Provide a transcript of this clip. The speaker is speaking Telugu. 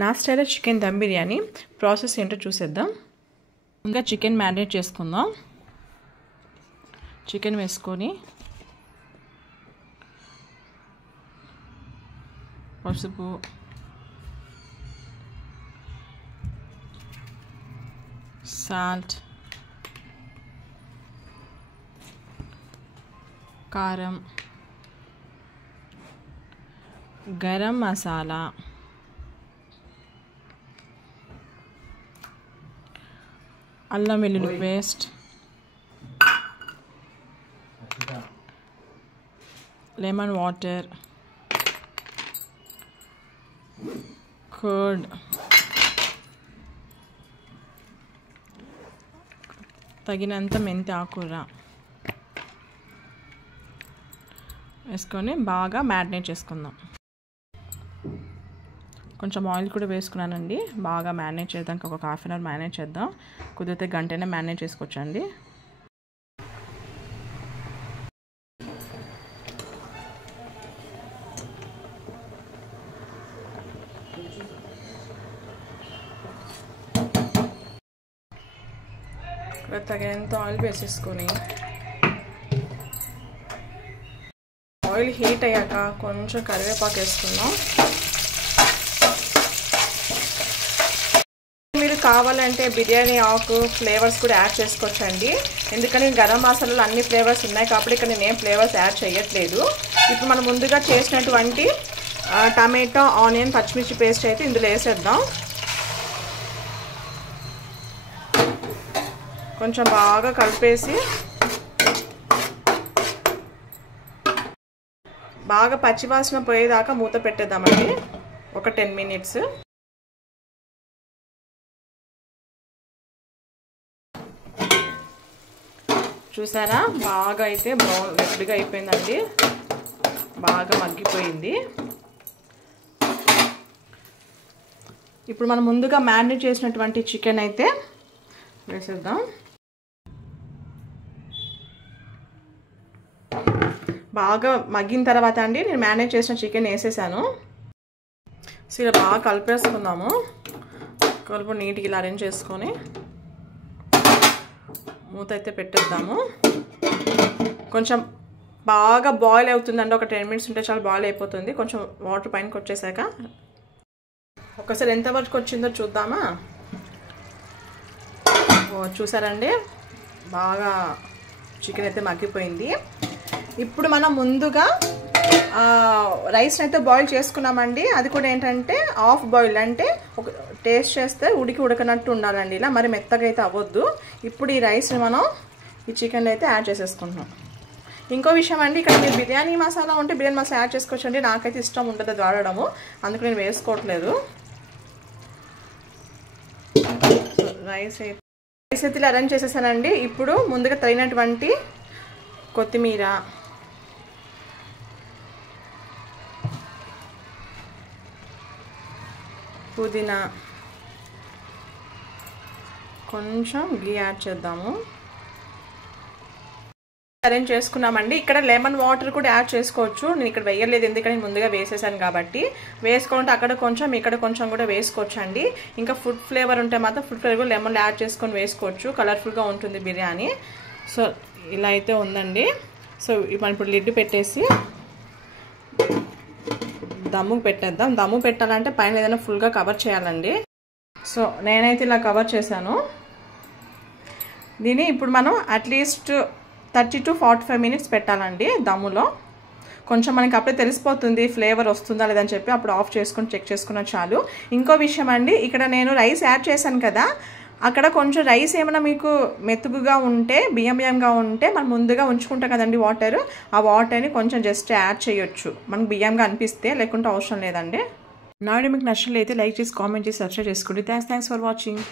నా style chicken dum biryani process ఏంటో చూసేద్దాం. ముందుగా చికెన్ మ్యారినేట్ చేసుకుందాం. చికెన్ వేసుకొని పసుపు, సాల్ట్, కారం, గరం మసాలా, అల్లం వెల్లుల్లి పేస్ట్, లెమన్ వాటర్, కర్డ్, తగినంత మెంతి ఆకుకూర వేసుకొని బాగా మ్యారినేట్ చేసుకుందాం. కొంచెం ఆయిల్ కూడా వేసుకున్నానండి. బాగా మ్యారినేట్ చేయడానికి ఒక హాఫ్ అన్ అవర్ మ్యారినేట్ చేద్దాం. కుదిరితే గంటనే మ్యారినేట్ చేసుకోవచ్చండి. తగినంత ఆయిల్ వేసేసుకొని ఆయిల్ హీట్ అయ్యాక కొంచెం కరివేపాకు వేసుకుందాం. మీరు కావాలంటే బిర్యానీ ఆకు ఫ్లేవర్స్ కూడా యాడ్ చేసుకోవచ్చండి. ఎందుకని గరం మసాలాలో అన్ని ఫ్లేవర్స్ ఉన్నాయి కాబట్టి ఇక్కడ నేను ఏం ఫ్లేవర్స్ యాడ్ చేయట్లేదు. ఇప్పుడు మనం ముందుగా చేసినటువంటి టమాటో, ఆనియన్, పచ్చిమిర్చి పేస్ట్ అయితే ఇందులో వేసేద్దాం. కొంచెం బాగా కలిపేసి బాగా పచ్చివాసన పోయేదాకా మూత పెట్టేద్దామండి. ఒక 10 మినిట్స్. చూసారా, బాగా అయితే బ్రౌన్ రెడ్గా అయిపోయిందండి. బాగా మగ్గిపోయింది. ఇప్పుడు మనం ముందుగా మ్యారినేట్ చేసినటువంటి చికెన్ అయితే వేసేద్దాం. బాగా మగ్గిన తర్వాత అండి నేను మ్యారినేట్ చేసిన చికెన్ వేసేసాను. సో ఇలా బాగా కలిపేసుకుందాము. కలుపు నీట్గా ఇలా అరేంజ్ చేసుకొని మూత అయితే పెట్టేద్దాము. కొంచెం బాగా బాయిల్ అవుతుందండి. ఒక 10 మినిట్స్ ఉంటే చాలా బాయిల్ అయిపోతుంది. కొంచెం వాటర్ పైనకి వచ్చేసాక ఒకసారి ఎంతవరకు వచ్చిందో చూద్దామా. చూసారండి, బాగా చికెన్ అయితే మగ్గిపోయింది. ఇప్పుడు మనం ముందుగా రైస్ని అయితే బాయిల్ చేసుకున్నామండి. అది కూడా ఏంటంటే హాఫ్ బాయిల్, అంటే ఒక టేస్ట్ చేస్తే ఉడకనట్టు ఉండాలండి. ఇలా మరి మెత్తగా అయితే అవ్వద్దు. ఇప్పుడు ఈ రైస్ని మనం ఈ చికెన్లో అయితే యాడ్ చేసేసుకుంటున్నాం. ఇంకో విషయం అండి, ఇక్కడ మీరు బిర్యానీ మసాలా ఉంటే బిర్యానీ మసాలా యాడ్ చేసుకోవచ్చండి. నాకైతే ఇష్టం ఉంటుంది అది వాడడము, అందుకు నేను వేసుకోవట్లేదు. రైస్ అయితే ఇలా అరేంజ్ చేసేసానండి. ఇప్పుడు ముందుగా తగినటువంటి కొత్తిమీర, పుదీనా, కొంచెం గీ యాడ్ చేద్దాము. అరేంజ్ చేసుకున్నామండి. ఇక్కడ లెమన్ వాటర్ కూడా యాడ్ చేసుకోవచ్చు. నేను ఇక్కడ వేయలేదు ఎందుకంటే ముందుగా వేసేసాను కాబట్టి. వేసుకుంటే అక్కడ కొంచెం ఇక్కడ కొంచెం కూడా వేసుకోవచ్చు అండి. ఇంకా ఫుడ్ ఫ్లేవర్ ఉంటే మాత్రం ఫుడ్ ఫ్లేవర్ లెమన్ యాడ్ చేసుకొని వేసుకోవచ్చు. కలర్ఫుల్గా ఉంటుంది బిర్యానీ. సో ఇలా అయితే ఉందండి. సో మనం ఇప్పుడు లిడ్ పెట్టేసి దమ్ము పెట్టేద్దాం. దమ్ము పెట్టాలంటే పైన ఏదైనా ఫుల్గా కవర్ చేయాలండి. సో నేనైతే ఇలా కవర్ చేశాను. దీన్ని ఇప్పుడు మనం అట్లీస్ట్ 30 to 45 మినిట్స్ పెట్టాలండి దమ్ములో. కొంచెం మనకి అప్పుడే తెలిసిపోతుంది ఫ్లేవర్ వస్తుందా లేదని చెప్పి. అప్పుడు ఆఫ్ చేసుకొని చెక్ చేసుకున్నా చాలు. ఇంకో విషయం అండి, ఇక్కడ నేను రైస్ యాడ్ చేశాను కదా, అక్కడ కొంచెం రైస్ ఏమైనా మీకు మెతుకుగా ఉంటే, బియ్యంగా ఉంటే మనం ముందుగా ఉంచుకుంటాం కదండి వాటర్, ఆ వాటర్ని కొంచెం జస్ట్ యాడ్ చేయొచ్చు మనకు బియ్యంగా అనిపిస్తే, లేకుంటే అవసరం లేదండి. నా వీడియో మీకు నచ్చినట్లయితే లైక్ చేసి, కామెంట్ చేసి, సబ్స్క్రైబ్ చేసుకోండి. Thanks for watching.